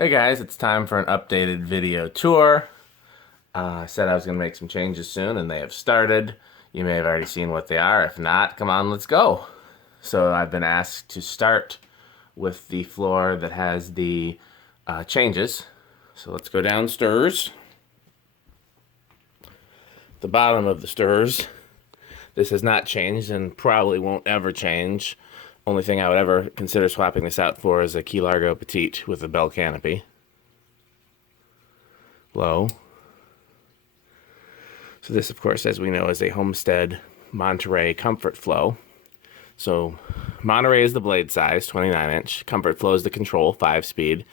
Hey guys, it's time for an updated video tour. I said I was going to make some changes soon, and they have started. You may have already seen what they are. If not, come on, let's go. So I've been asked to start with the floor that has the changes. So let's go downstairs. The bottom of the stairs. This has not changed and probably won't ever change. Only thing I would ever consider swapping this out for is a Key Largo Petite with a bell canopy. Low. So this, of course, as we know, is a Homestead Monterey Comfort Flow. So Monterey is the blade size, 29-inch. Comfort Flow is the control, 5-speed.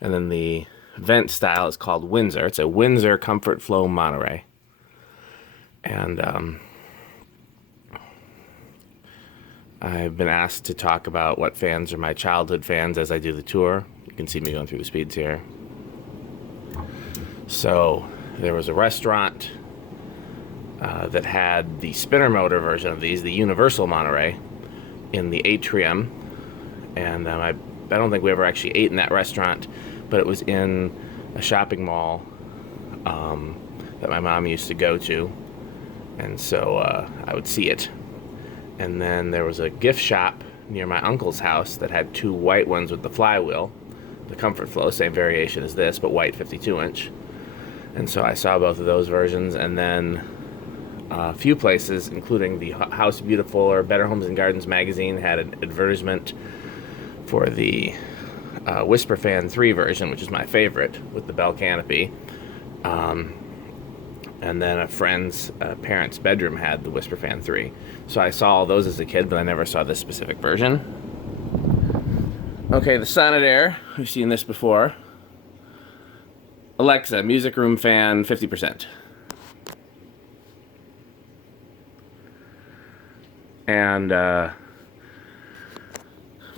And then the vent style is called Windsor. It's a Windsor Comfort Flow Monterey. And I've been asked to talk about what fans are my childhood fans as I do the tour. You can see me going through the speeds here. So there was a restaurant that had the spinner motor version of these, the Universal Monterey, in the atrium. And I don't think we ever actually ate in that restaurant, but it was in a shopping mall that my mom used to go to. And so I would see it. And then there was a gift shop near my uncle's house that had two white ones with the flywheel, the Comfort Flow, same variation as this, but white 52-inch. And so I saw both of those versions, and then a few places, including the House Beautiful or Better Homes and Gardens magazine, had an advertisement for the Whisper Fan 3 version, which is my favorite, with the bell canopy. And then a friend's parents' bedroom had the Whisper Fan 3. So I saw all those as a kid, but I never saw this specific version. Okay, the Sonnet-Air. We've seen this before. Alexa, music room fan, 50%. And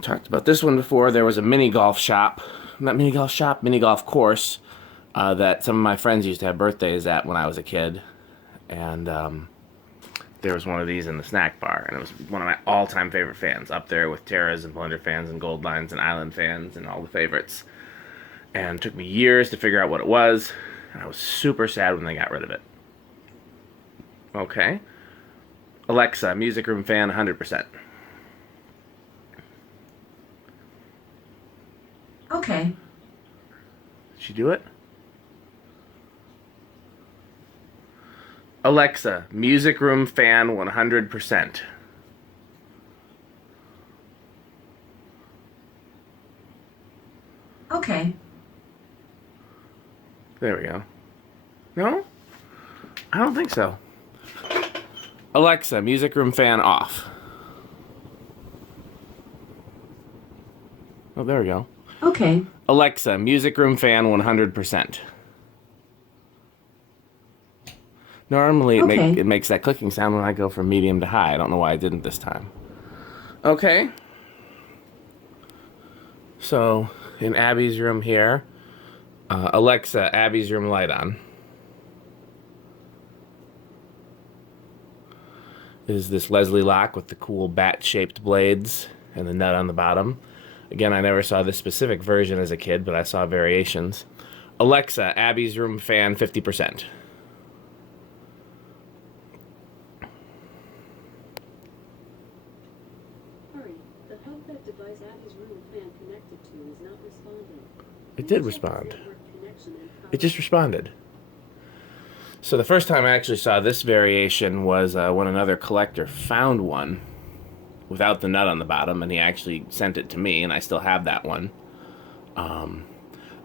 talked about this one before. There was a mini golf shop. Not mini golf shop, mini golf course. That some of my friends used to have birthdays at when I was a kid. And there was one of these in the snack bar. And it was one of my all-time favorite fans. Up there with Terras and Blender fans and Gold Lines and Island fans and all the favorites. And it took me years to figure out what it was. And I was super sad when they got rid of it. Okay. Alexa, music room fan, 100%. Okay. Did she do it? Alexa, music room fan 100%. Okay. There we go. No? I don't think so. Alexa, music room fan off. Oh, there we go. Okay. Alexa, music room fan 100%. Normally it makes that clicking sound when I go from medium to high. I don't know why I didn't this time. Okay. So, in Abby's room here, Alexa, Abby's room light on. Is this Leslie Locke with the cool bat-shaped blades and the nut on the bottom. Again, I never saw this specific version as a kid, but I saw variations. Alexa, Abby's room fan 50%. It did respond. It just responded. So the first time I actually saw this variation was when another collector found one without the nut on the bottom, and he actually sent it to me, and I still have that one.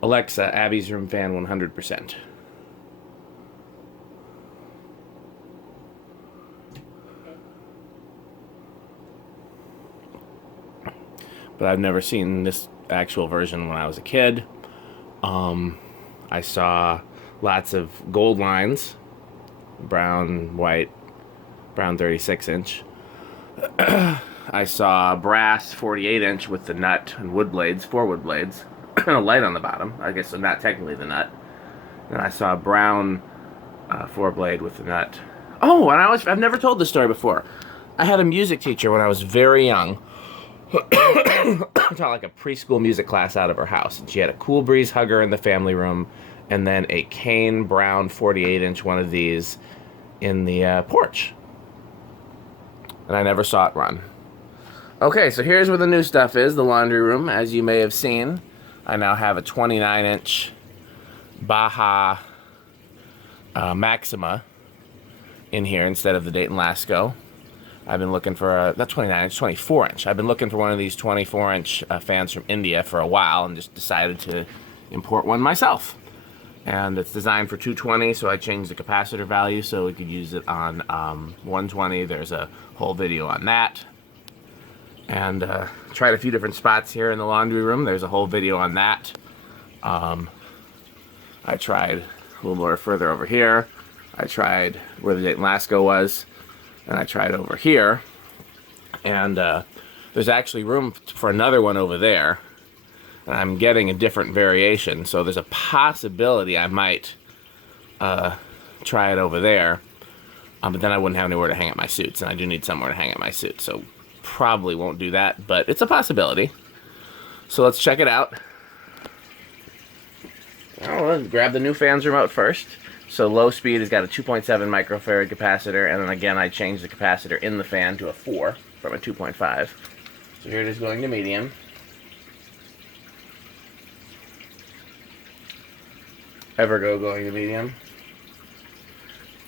Alexa, Abby's room fan 100%. But I've never seen this actual version when I was a kid. I saw lots of gold lines, brown, white, brown 36-inch. I saw brass 48-inch with the nut and wood blades, 4 wood blades, a light on the bottom. I guess so, not technically the nut. And I saw brown 4-blade with the nut. Oh, and I've never told this story before. I had a music teacher when I was very young taught like a preschool music class out of her house. And she had a Cool Breeze hugger in the family room, and then a Kane Brown 48-inch one of these in the porch. And I never saw it run. Okay, so here's where the new stuff is, the laundry room. As you may have seen, I now have a 29-inch Baja Maxima in here instead of the Dayton Lasco. I've been looking for a, not 29-inch, 24-inch. I've been looking for one of these 24-inch fans from India for a while and just decided to import one myself. And it's designed for 220, so I changed the capacitor value so we could use it on 120. There's a whole video on that. And tried a few different spots here in the laundry room. There's a whole video on that. I tried a little more further over here. I tried where the Dayton Lasco was. And I tried over here, and there's actually room for another one over there, and I'm getting a different variation, so there's a possibility I might try it over there, but then I wouldn't have anywhere to hang up my suits, and I do need somewhere to hang up my suits, so probably won't do that, but it's a possibility. So let's check it out. Oh, let's grab the new fans remote first. So low speed has got a 2.7 microfarad capacitor, and then again I changed the capacitor in the fan to a 4 from a 2.5. So here it is going to medium. Evergo going to medium.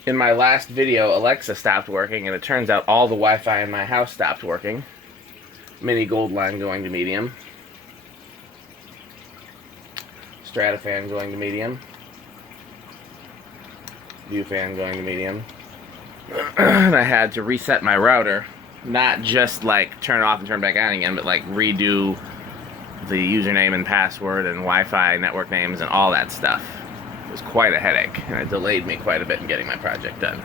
In my last video, Alexa stopped working, and it turns out all the Wi-Fi in my house stopped working. Mini Gold Line going to medium. Stratafan going to medium. View fan going to medium. And I had to reset my router, not just like turn it off and turn it back on again, but like redo the username and password and Wi-Fi network names and all that stuff. It was quite a headache, and it delayed me quite a bit in getting my project done.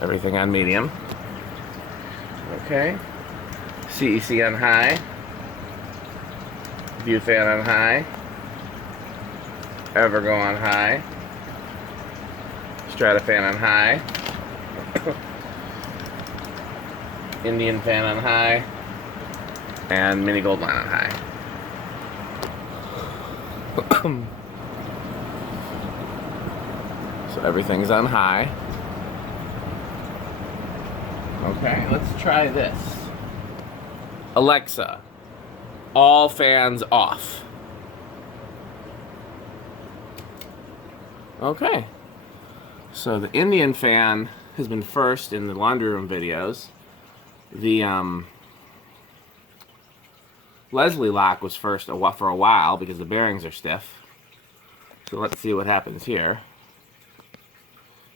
Everything on medium. Okay. CEC on high. View fan on high. Evergo on high. Stratafan on high. Indian fan on high. And Mini Gold Line on high. So everything's on high. Okay, let's try this. Alexa, all fans off. Okay. So the Indian fan has been first in the laundry room videos. The Leslie Locke was first for a while because the bearings are stiff. So let's see what happens here.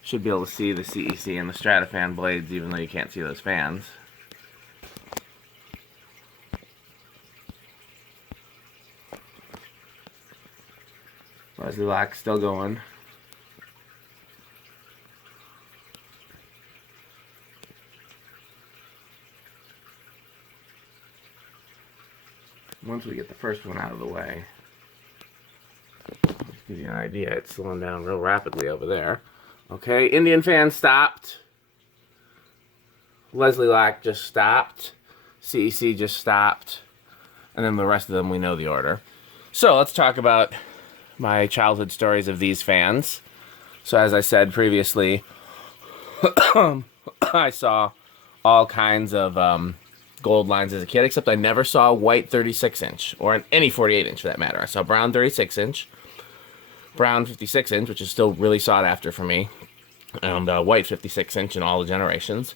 Should be able to see the CEC and the Stratafan blades even though you can't see those fans. Leslie Locke still going. Once we get the first one out of the way, just give you an idea, it's slowing down real rapidly over there. Okay, Indian fan stopped. Leslie Locke just stopped. CEC just stopped. And then the rest of them, we know the order. So let's talk about my childhood stories of these fans. So as I said previously, I saw all kinds of gold lines as a kid, except I never saw a white 36-inch, or any 48-inch for that matter. I saw brown 36-inch, brown 56-inch, which is still really sought after for me, and white 56-inch in all the generations.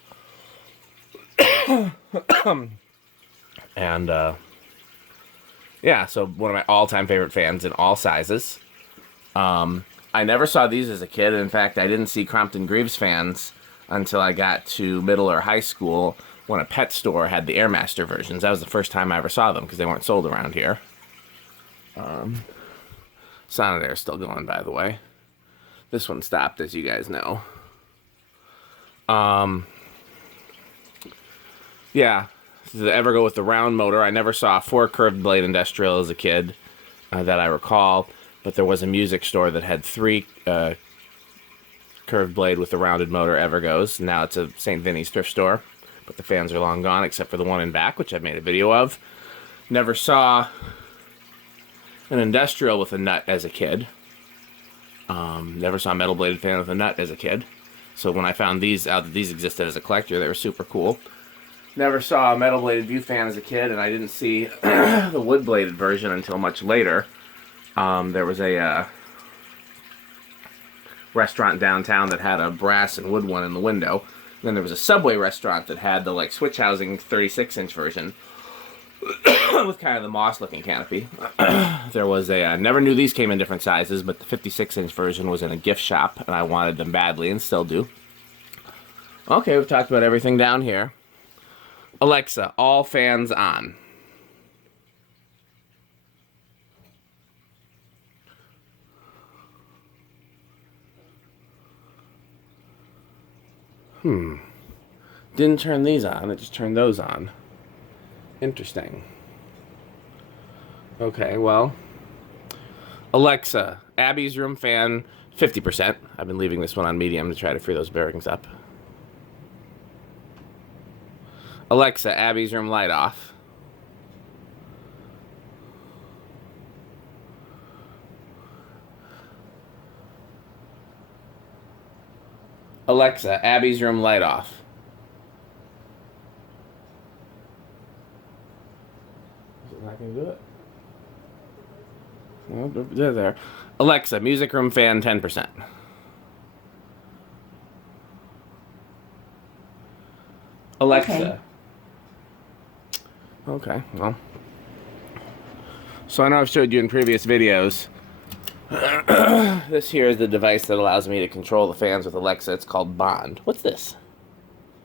And yeah, so one of my all-time favorite fans in all sizes. I never saw these as a kid. In fact, I didn't see Crompton Greaves fans until I got to middle or high school when a pet store had the Airmaster versions. That was the first time I ever saw them because they weren't sold around here. Sonnet-Air is still going, by the way. This one stopped, as you guys know. Yeah, this is the Evergo with the round motor. I never saw a 4-curved blade industrial as a kid that I recall, but there was a music store that had 3 curved blade with the rounded motor Evergo's. Now it's a St. Vinny's thrift store, but the fans are long gone except for the one in back, which I've made a video of. Never saw an industrial with a nut as a kid. Never saw a metal bladed fan with a nut as a kid. So when I found these out that these existed as a collector, they were super cool. Never saw a metal bladed view fan as a kid, and I didn't see the wood bladed version until much later. There was a restaurant downtown that had a brass and wood one in the window. And then there was a Subway restaurant that had the like switch housing 36-inch version with kind of the moss looking canopy. There was a never knew these came in different sizes, but the 56-inch version was in a gift shop, and I wanted them badly and still do. Okay, we've talked about everything down here. Alexa, all fans on. Didn't turn these on, it just turned those on. Interesting. Okay, well. Alexa, Abby's room fan, 50%. I've been leaving this one on medium to try to free those bearings up. Alexa, Abby's room light off. Alexa, Abby's room light off. Is it not going to do it? No, there. Alexa, music room fan 10%. Alexa. Okay, well. So I know I've showed you in previous videos. This here is the device that allows me to control the fans with Alexa. It's called Bond. What's this?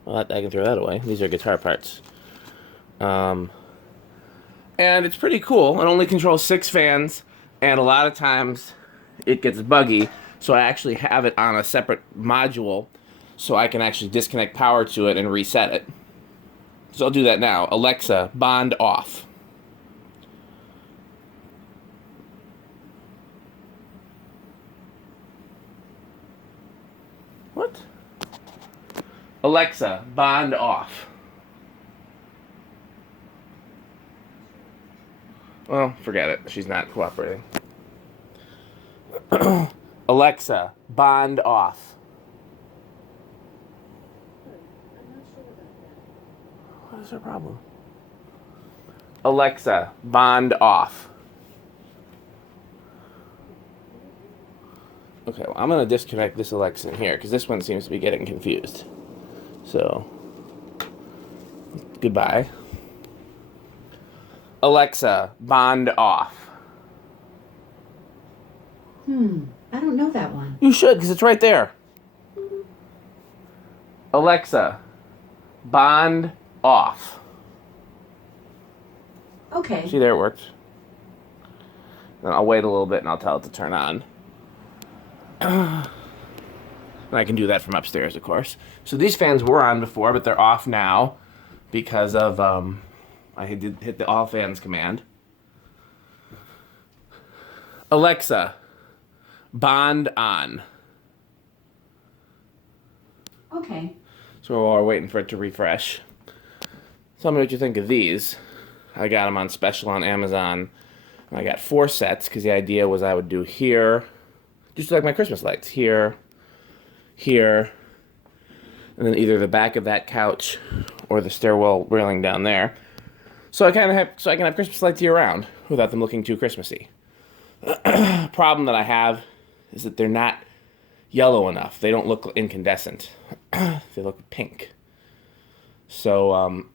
Well, I can throw that away. These are guitar parts. And it's pretty cool. It only controls 6 fans, and a lot of times it gets buggy, so I actually have it on a separate module so I can actually disconnect power to it and reset it. So I'll do that now. Alexa, Bond off. What? Alexa, Bond off. Well, forget it. She's not cooperating. Alexa, Bond off. What is her problem? Alexa, Bond off. Okay, well, I'm going to disconnect this Alexa in here because this one seems to be getting confused. So, goodbye. Alexa, Bond off. I don't know that one. You should, because it's right there. Alexa, Bond off. Okay. See, there it works. Then I'll wait a little bit and I'll tell it to turn on. And I can do that from upstairs, of course. So these fans were on before, but they're off now because of, I did hit the all fans command. Alexa, Bond on. Okay. So while we're waiting for it to refresh, tell me what you think of these. I got them on special on Amazon. And I got 4 sets because the idea was I would do here, just like my Christmas lights, here, here, and then either the back of that couch or the stairwell railing down there. So I can have Christmas lights year round without them looking too Christmassy. Problem that I have is that they're not yellow enough. They don't look incandescent. They look pink. So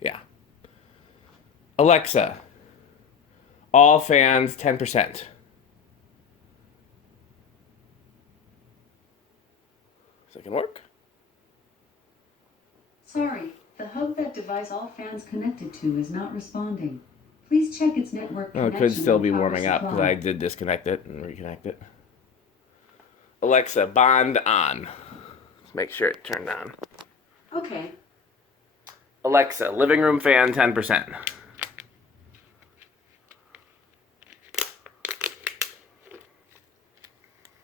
yeah. Alexa, all fans 10%. That can work. Sorry, the hub that device all fans connected to is not responding. Please check its network connection. It could still be and power warming up because supply. I did disconnect it and reconnect it. Alexa, Bond on. Let's make sure it turned on. Okay. Alexa, living room fan 10%.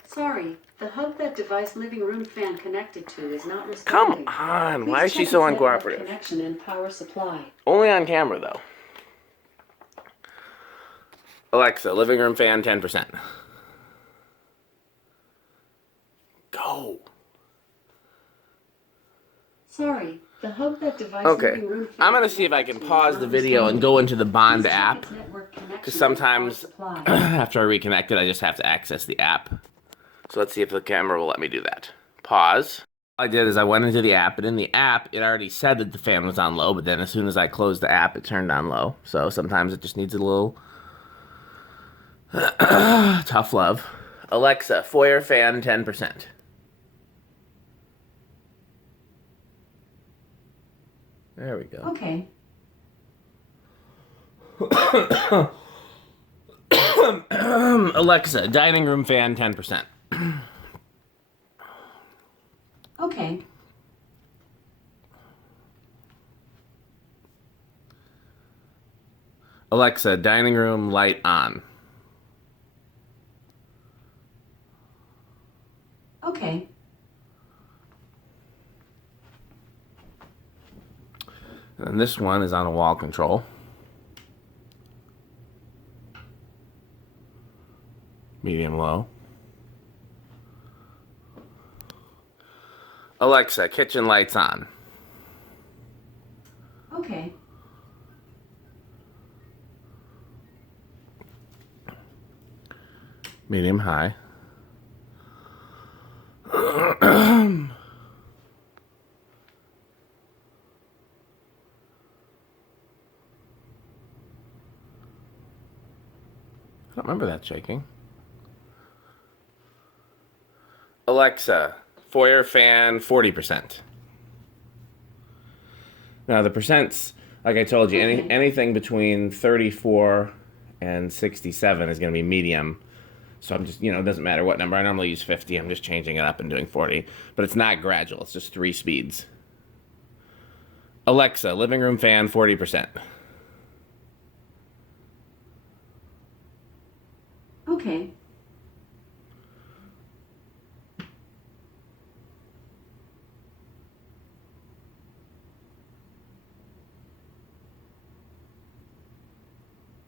Sorry, the hub that device device living room fan connected to is not Come responding. on, Please why is she check so its network uncooperative? connection and power supply. Only on camera, though. Alexa, living room fan 10%. Go. Sorry, the hub that device Okay, living room fan I'm going to see if I can connected to pause is the not video and responding. go into the Bond Please check app. its network connection Because and sometimes power supply. after I reconnect it, I just have to access the app. So let's see if the camera will let me do that. Pause. All I did is I went into the app, and in the app, it already said that the fan was on low, but then as soon as I closed the app, it turned on low. So sometimes it just needs a little tough love. Alexa, foyer fan 10%. There we go. Okay. Alexa, dining room fan 10%. Okay. Alexa, dining room light on. Okay. And this one is on a wall control. Medium low. Alexa, kitchen lights on. Okay. Medium high. I don't remember that shaking. Alexa, foyer fan 40%. Now the percents, like I told you, anything between 34 and 67 is going to be medium. So I'm just, it doesn't matter what number. I normally use 50. I'm just changing it up and doing 40. But it's not gradual. It's just 3 speeds. Alexa, living room fan 40%. Okay.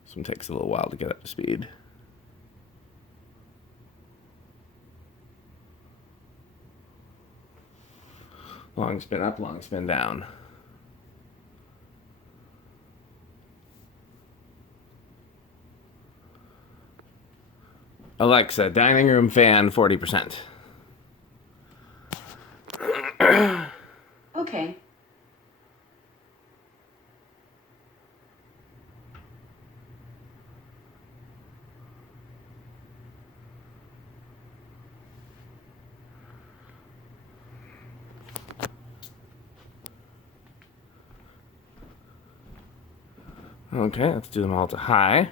This one takes a little while to get up to speed. Long spin up, long spin down. Alexa, dining room fan 40%. Okay. Okay, let's do them all to high.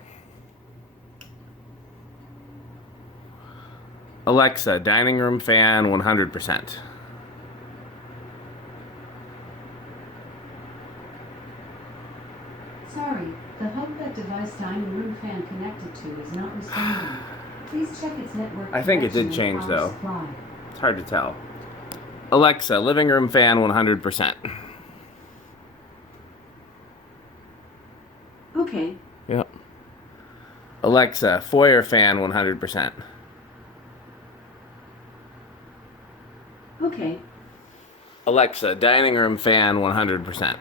Alexa, dining room fan 100%. Sorry, the hub that device dining room fan connected to is not responding. Please check its network. I think it did connection and change, power though. supply. It's hard to tell. Alexa, living room fan 100%. Okay. Yep. Alexa, foyer fan 100%. Okay. Alexa, dining room fan 100%.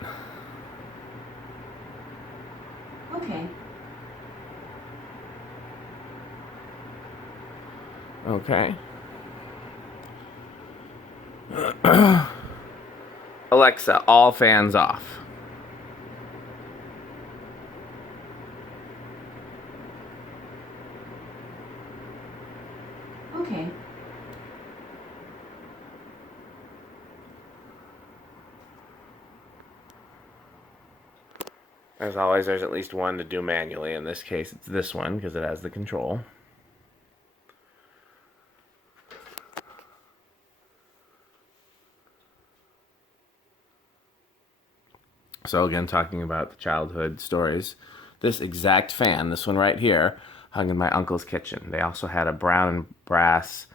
Okay. Okay. Alexa, all fans off. Okay. As always, there's at least one to do manually. In this case, it's this one because it has the control. So again, talking about the childhood stories, this exact fan, this one right here, hung in my uncle's kitchen. They also had a brown and brass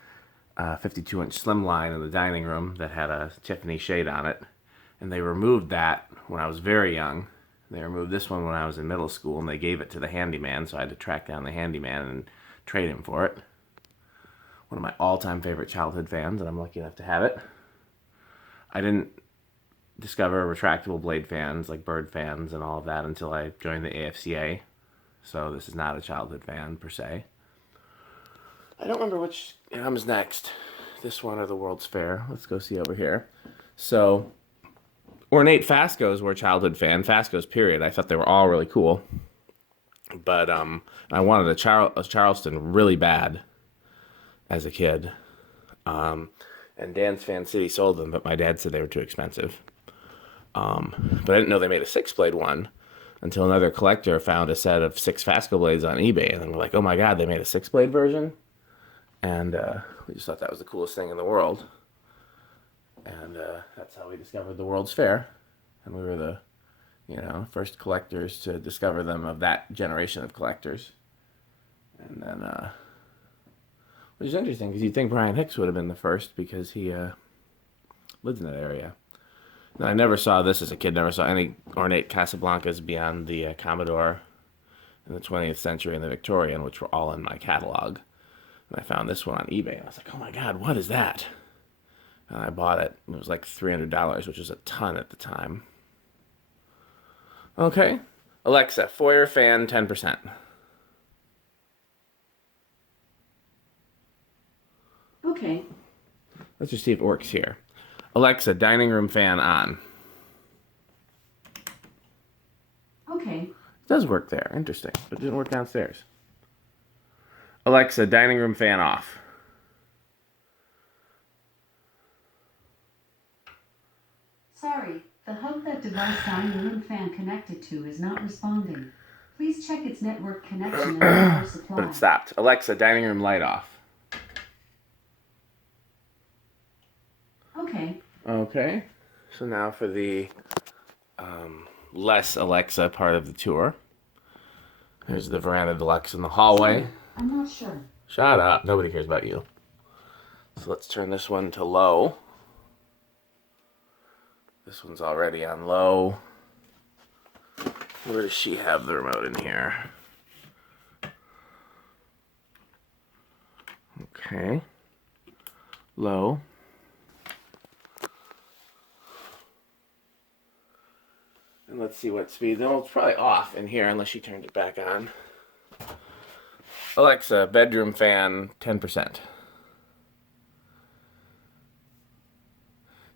52-inch slimline in the dining room that had a Tiffany shade on it. And they removed that when I was very young. They removed this one when I was in middle school, and they gave it to the handyman, so I had to track down the handyman and trade him for it. One of my all-time favorite childhood fans, and I'm lucky enough to have it. I didn't discover retractable blade fans like bird fans and all of that until I joined the AFCA. So this is not a childhood fan per se. I don't remember which comes next. This one or the World's Fair. Let's go see over here. So, ornate Fascos were a childhood fan. Fascos, period. I thought they were all really cool. But I wanted a Charleston really bad as a kid. And Dan's Fan City sold them, but my dad said they were too expensive. But I didn't know they made a 6-blade one until another collector found a set of 6 Fasco blades on eBay. And then we're like, oh my God, they made a 6-blade version? And we just thought that was the coolest thing in the world. And that's how we discovered the World's Fair. And we were the, first collectors to discover them of that generation of collectors. And then, which is interesting because you'd think Brian Hicks would have been the first because he lived in that area. Now, I never saw this as a kid. Never saw any ornate Casablancas beyond the Commodore in the 20th century and the Victorian, which were all in my catalog. And I found this one on eBay, and I was like, oh my God, what is that? And I bought it. It was like $300, which was a ton at the time. Okay. Alexa, foyer fan 10%. Okay. Let's just see if it works here. Alexa, dining room fan on. Okay. It does work there. Interesting. But it didn't work downstairs. Alexa, dining room fan off. Sorry, the hub that device dining room fan connected to is not responding. Please check its network connection and power supply. But it stopped. Alexa, dining room light off. Okay. Okay. So now for the less Alexa part of the tour. There's the Verandah Deluxe in the hallway. I'm not sure. Shut up. Nobody cares about you. So let's turn this one to low. This one's already on low. Where does she have the remote in here? Okay. Low. And let's see what speed. No, it's probably off in here unless she turned it back on. Alexa, bedroom fan 10%.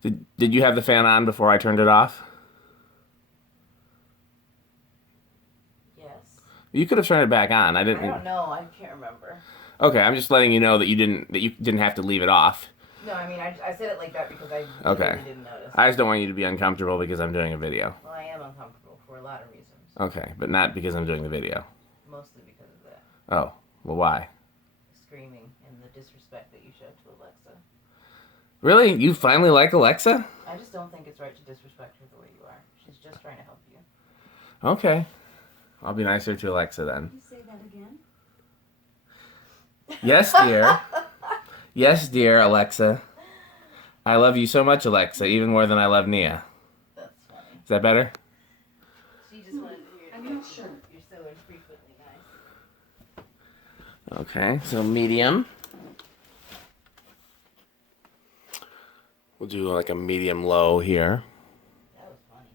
Did you have the fan on before I turned it off? Yes. You could have turned it back on. I didn't. I don't know. I can't remember. Okay, I'm just letting you know that you didn't have to leave it off. No, I mean, I said it like that because I Okay. really didn't notice. I just don't want you to be uncomfortable because I'm doing a video. Well, I am uncomfortable for a lot of reasons. Okay, but not because I'm doing the video. Mostly because of that. Oh, well, why? Screaming and the disrespect that you showed to Alexa. Really? You finally like Alexa? I just don't think it's right to disrespect her the way you are. She's just trying to help you. Okay. I'll be nicer to Alexa then. Can you say that again? Yes, dear. Yes, dear Alexa. I love you so much, Alexa, even more than I love Nia. That's funny. Is that better? She just wanted to hear it. I'm not sure. You're so infrequently nice. Okay, so medium. We'll do like a medium low here. That was funny.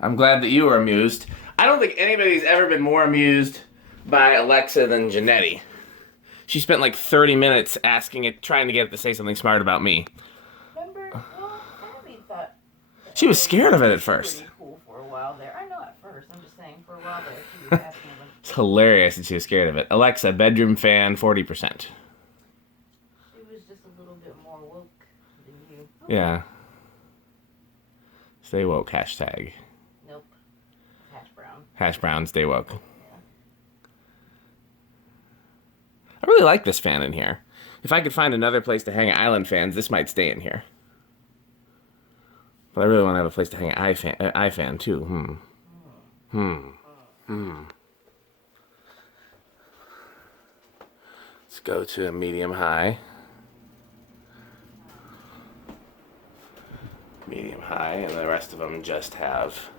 I'm glad that you were amused. I don't think anybody's ever been more amused by Alexa than Janetti. She spent like 30 minutes trying to get it to say something smart about me. Remember? Well, Abby thought... She was scared of it at She was first. pretty cool for a while there. I know at first. I'm just saying, for a while there, she was asking a bunch It's hilarious that she was scared of it. Alexa, bedroom fan 40%. She was just a little bit more woke than you. Oh, Yeah. Stay woke, hashtag. Nope. Hash brown. Hash brown, stay woke. I really like this fan in here. If I could find another place to hang island fans, this might stay in here. But I really want to have a place to hang an iFan too. Let's go to a medium high. medium high, and the rest of them just have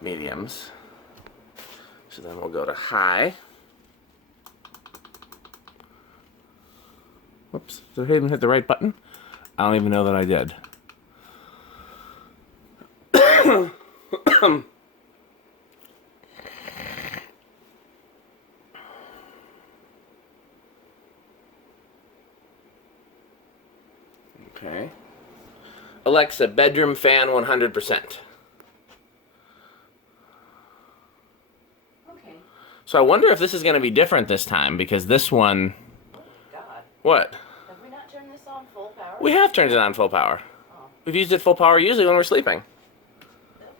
mediums. So then we'll go to high. Whoops, did I even hit the right button? I don't even know that I did. Okay. Alexa, bedroom fan 100%. Okay. So I wonder if this is going to be different this time, because this one... Oh, God. What? Have we not turned this on full power? We have turned it on full power. Oh. We've used it full power usually when we're sleeping. Okay.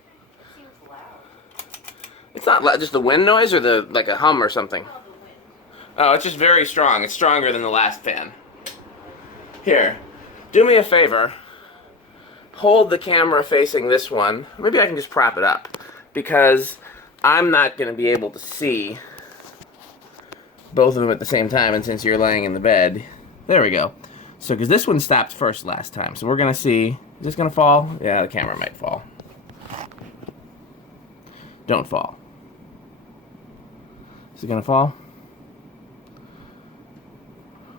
It seems loud. It's not just the wind noise or the like a hum or something. Oh, the wind. Oh, it's just very strong. It's stronger than the last fan. Here, do me a favor. Hold the camera facing this one. Maybe I can just prop it up, because I'm not going to be able to see both of them at the same time, and since you're laying in the bed, there we go. So, because this one stopped first last time, so we're going to see, is this going to fall? Yeah, the camera might fall. Don't fall. Is it going to fall?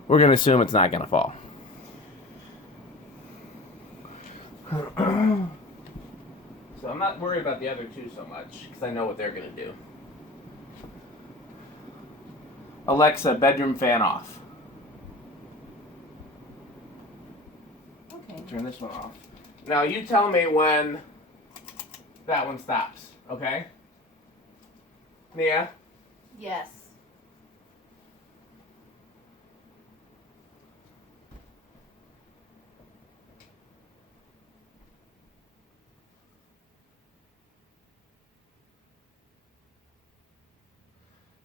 We're going to assume it's not going to fall. So I'm not worried about the other two so much, because I know what they're going to do. Alexa, bedroom fan off. Okay. Turn this one off. Now you tell me when that one stops, okay? Nia? Yes.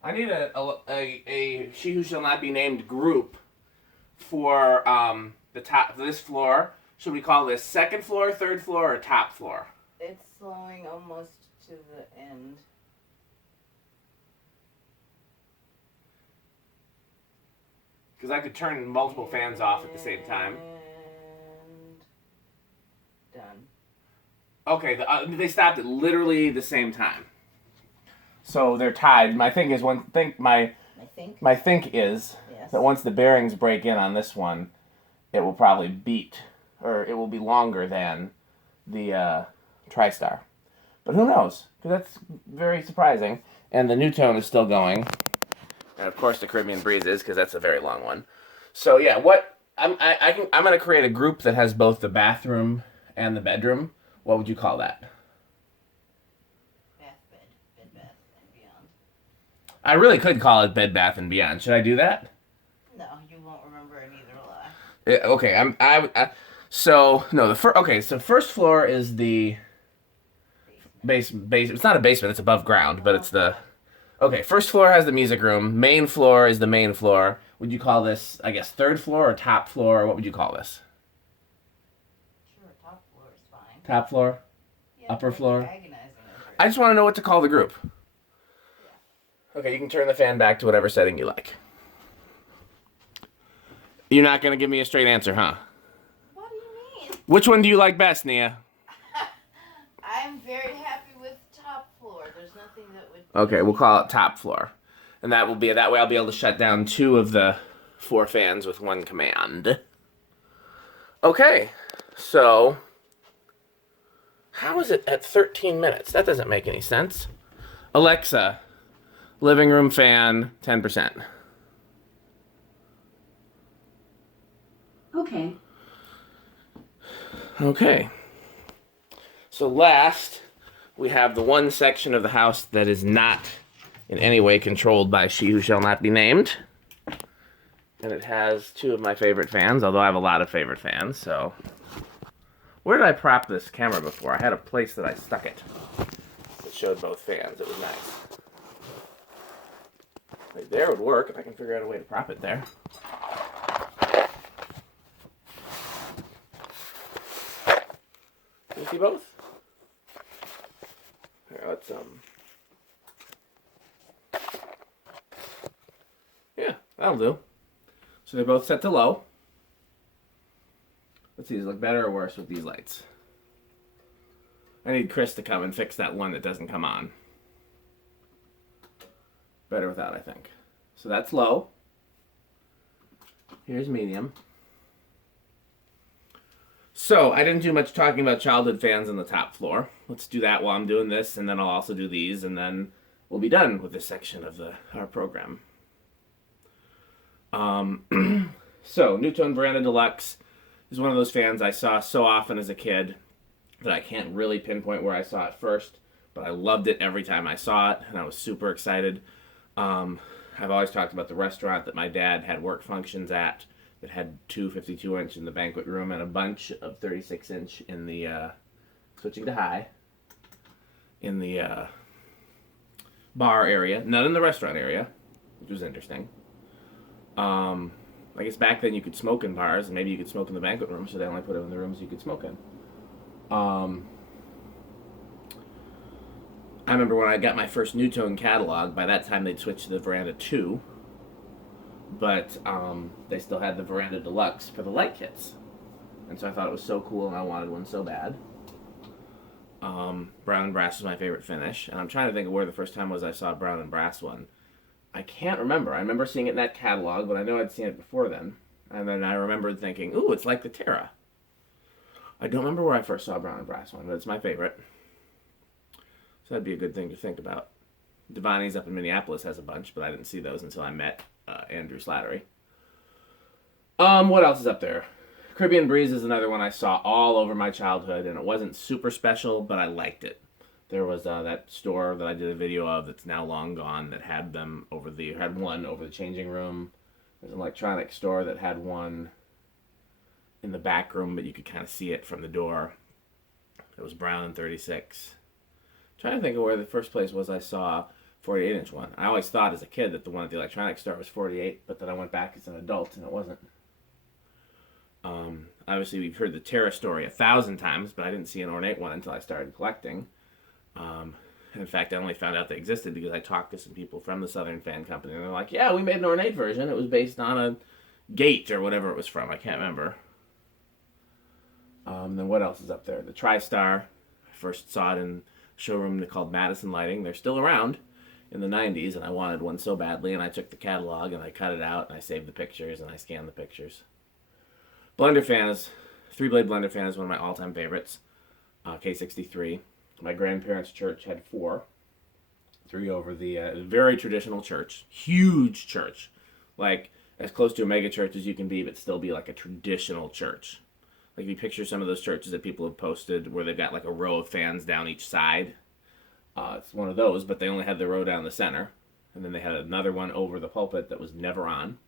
I need a She Who Shall Not Be Named group for the top of this floor. Should we call this second floor, third floor, or top floor? It's slowing almost to the end. Because I could turn multiple fans off at the same time. And done. Okay, they stopped at literally the same time. So they're tied. My thing is my think is Yes. that once the bearings break in on this one, it will probably beat, or it will be longer than the TriStar. But who knows? Because that's very surprising. And the Nutone is still going. And of course the Caribbean Breeze is, because that's a very long one. So yeah, I'm going to create a group that has both the bathroom and the bedroom. What would you call that? Bed, bath, and beyond. I really could call it Bed Bath and Beyond. Should I do that? No, you won't remember it either, will I? Yeah, okay, so no, so first floor is the base. It's not a basement; it's above ground, but it's the. Okay, first floor has the music room. Main floor is the main floor. Would you call this, I guess, third floor or top floor? What would you call this? Sure, top floor is fine. Top floor, Yeah, upper floor. agonizing over it. I just want to know what to call the group. Okay, you can turn the fan back to whatever setting you like. You're not gonna give me a straight answer, huh? What do you mean? Which one do you like best, Nia? I'm very happy with top floor. There's nothing that would. Okay, we'll call it top floor. And that way I'll be able to shut down 2 of the 4 fans with 1 command. Okay, so how is it at 13 minutes? That doesn't make any sense. Alexa, living room fan 10%. Okay. Okay. So last, we have the one section of the house that is not in any way controlled by She Who Shall Not Be Named. And it has 2 of my favorite fans, although I have a lot of favorite fans, so... Where did I prop this camera before? I had a place that I stuck it. It showed both fans. It was nice. Right there would work if I can figure out a way to prop it there. Can you see both? Here, let's, yeah, that'll do. So they're both set to low. Let's see, does it look better or worse with these lights? I need Chris to come and fix that one that doesn't come on. Better without, I think. So that's low. Here's medium. So I didn't do much talking about childhood fans on the top floor. Let's do that while I'm doing this, and then I'll also do these, and then we'll be done with this section of our program. So Nutone Verandah Deluxe is one of those fans I saw so often as a kid that I can't really pinpoint where I saw it first, but I loved it every time I saw it, and I was super excited. I've always talked about the restaurant that my dad had work functions at that had two 52-inch in the banquet room and a bunch of 36-inch in the, switching to high, in the bar area. None in the restaurant area, which was interesting. I guess back then you could smoke in bars, and maybe you could smoke in the banquet room, so they only put it in the rooms you could smoke in. I remember when I got my first Nutone catalog, by that time they'd switched to the Verandah 2, but they still had the Verandah Deluxe for the light kits. And so I thought it was so cool, and I wanted one so bad. Brown and brass was my favorite finish, and I'm trying to think of where the first time was I saw a brown and brass one. I can't remember. I remember seeing it in that catalog, but I know I'd seen it before then. And then I remembered thinking, ooh, it's like the Terra. I don't remember where I first saw a brown and brass one, but it's my favorite. So that'd be a good thing to think about. Devani's up in Minneapolis has a bunch, but I didn't see those until I met Andrew Slattery. What else is up there? Caribbean Breeze is another one I saw all over my childhood, and it wasn't super special, but I liked it. There was that store that I did a video of that's now long gone that had had one over the changing room. There's an electronics store that had one in the back room, but you could kind of see it from the door. It was brown and 36. I'm trying to think of where the first place was I saw 48-inch one. I always thought as a kid that the one at the electronics store was 48, but then I went back as an adult and it wasn't. Obviously, we've heard the Terra story 1,000 times, but I didn't see an ornate one until I started collecting. In fact, I only found out they existed because I talked to some people from the Southern Fan Company, and they're like, yeah, we made an ornate version. It was based on a gate or whatever it was from. I can't remember. Then what else is up there? The TriStar. I first saw it in a showroom called Madison Lighting. They're still around in the 90s, and I wanted one so badly, and I took the catalog, and I cut it out, and I saved the pictures, and I scanned the pictures. Blender fan is, 3-blade blender fan is one of my all-time favorites. K63. My grandparents' church had 4. 3 over the very traditional church. Huge church. Like, as close to a mega church as you can be, but still be like a traditional church. Like, if you picture some of those churches that people have posted where they've got like a row of fans down each side. It's one of those, but they only had the row down the center. And then they had another one over the pulpit that was never on.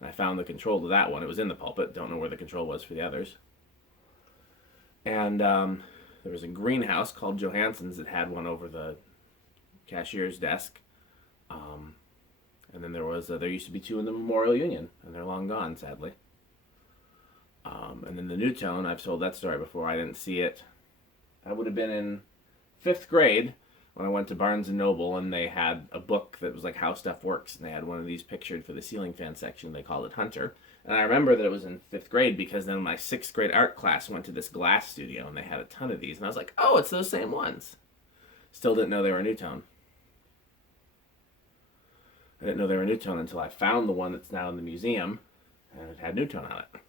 And I found the control to that one. It was in the pulpit. Don't know where the control was for the others. And there was a greenhouse called Johansson's that had one over the cashier's desk. And then there used to be 2 in the Memorial Union, and they're long gone, sadly. And then the Nutone, I've told that story before. I didn't see it. I would have been in 5th grade when I went to Barnes & Noble, and they had a book that was like How Stuff Works, and they had one of these pictured for the ceiling fan section. They called it Hunter. And I remember that it was in 5th grade because then my 6th grade art class went to this glass studio, and they had a ton of these. And I was like, oh, it's those same ones. Still didn't know they were Nutone. I didn't know they were Nutone until I found the one that's now in the museum, and it had Nutone on it.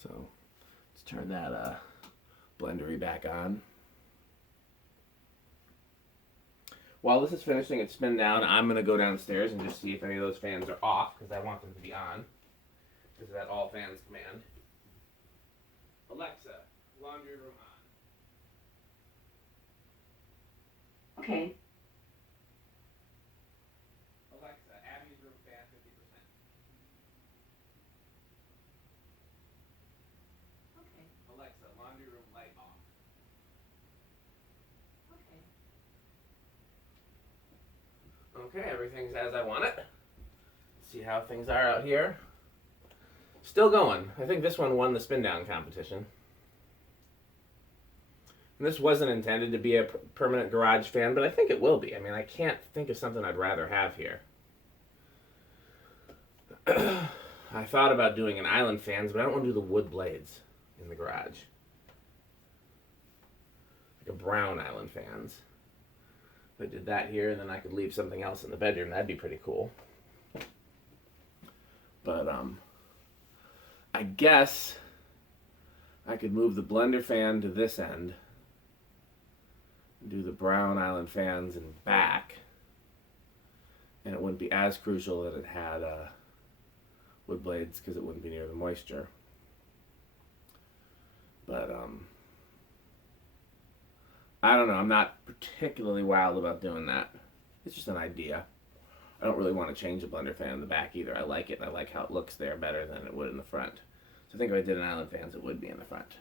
So let's turn that blendery back on. While this is finishing its spin down, I'm going to go downstairs and just see if any of those fans are off, because I want them to be on. Because of that all fans command. Alexa, laundry room on. Okay. Alexa, Abby's room fan 50%. Okay. Alexa, laundry room light off. Okay. Okay, everything's as I want it. See how things are out here. Still going. I think this one won the spin down competition. And this wasn't intended to be a permanent garage fan, but I think it will be. I mean, I can't think of something I'd rather have here. I thought about doing an island fans, but I don't want to do the wood blades in the garage. Like a brown island fans. If I did that here, and then I could leave something else in the bedroom, that'd be pretty cool. But I guess I could move the blender fan to this end and do the brown island fans in back, and it wouldn't be as crucial that it had wood blades because it wouldn't be near the moisture. But I don't know. I'm not particularly wild about doing that. It's just an idea. I don't really want to change the blender fan in the back either. I like it, and I like how it looks there better than it would in the front. So I think if I did an island fans, it would be in the front.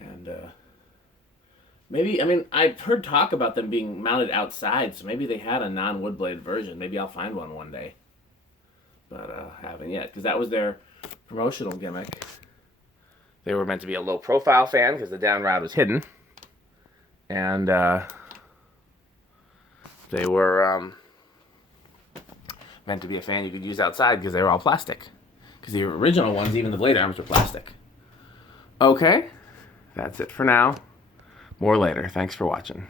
And maybe, I mean, I've heard talk about them being mounted outside, so maybe they had a non-wood blade version. Maybe I'll find one day. But haven't yet, because that was their promotional gimmick. They were meant to be a low-profile fan because the down rod was hidden. And they were meant to be a fan you could use outside because they were all plastic. Because the original ones, even the blade arms, were plastic. Okay, that's it for now. More later. Thanks for watching.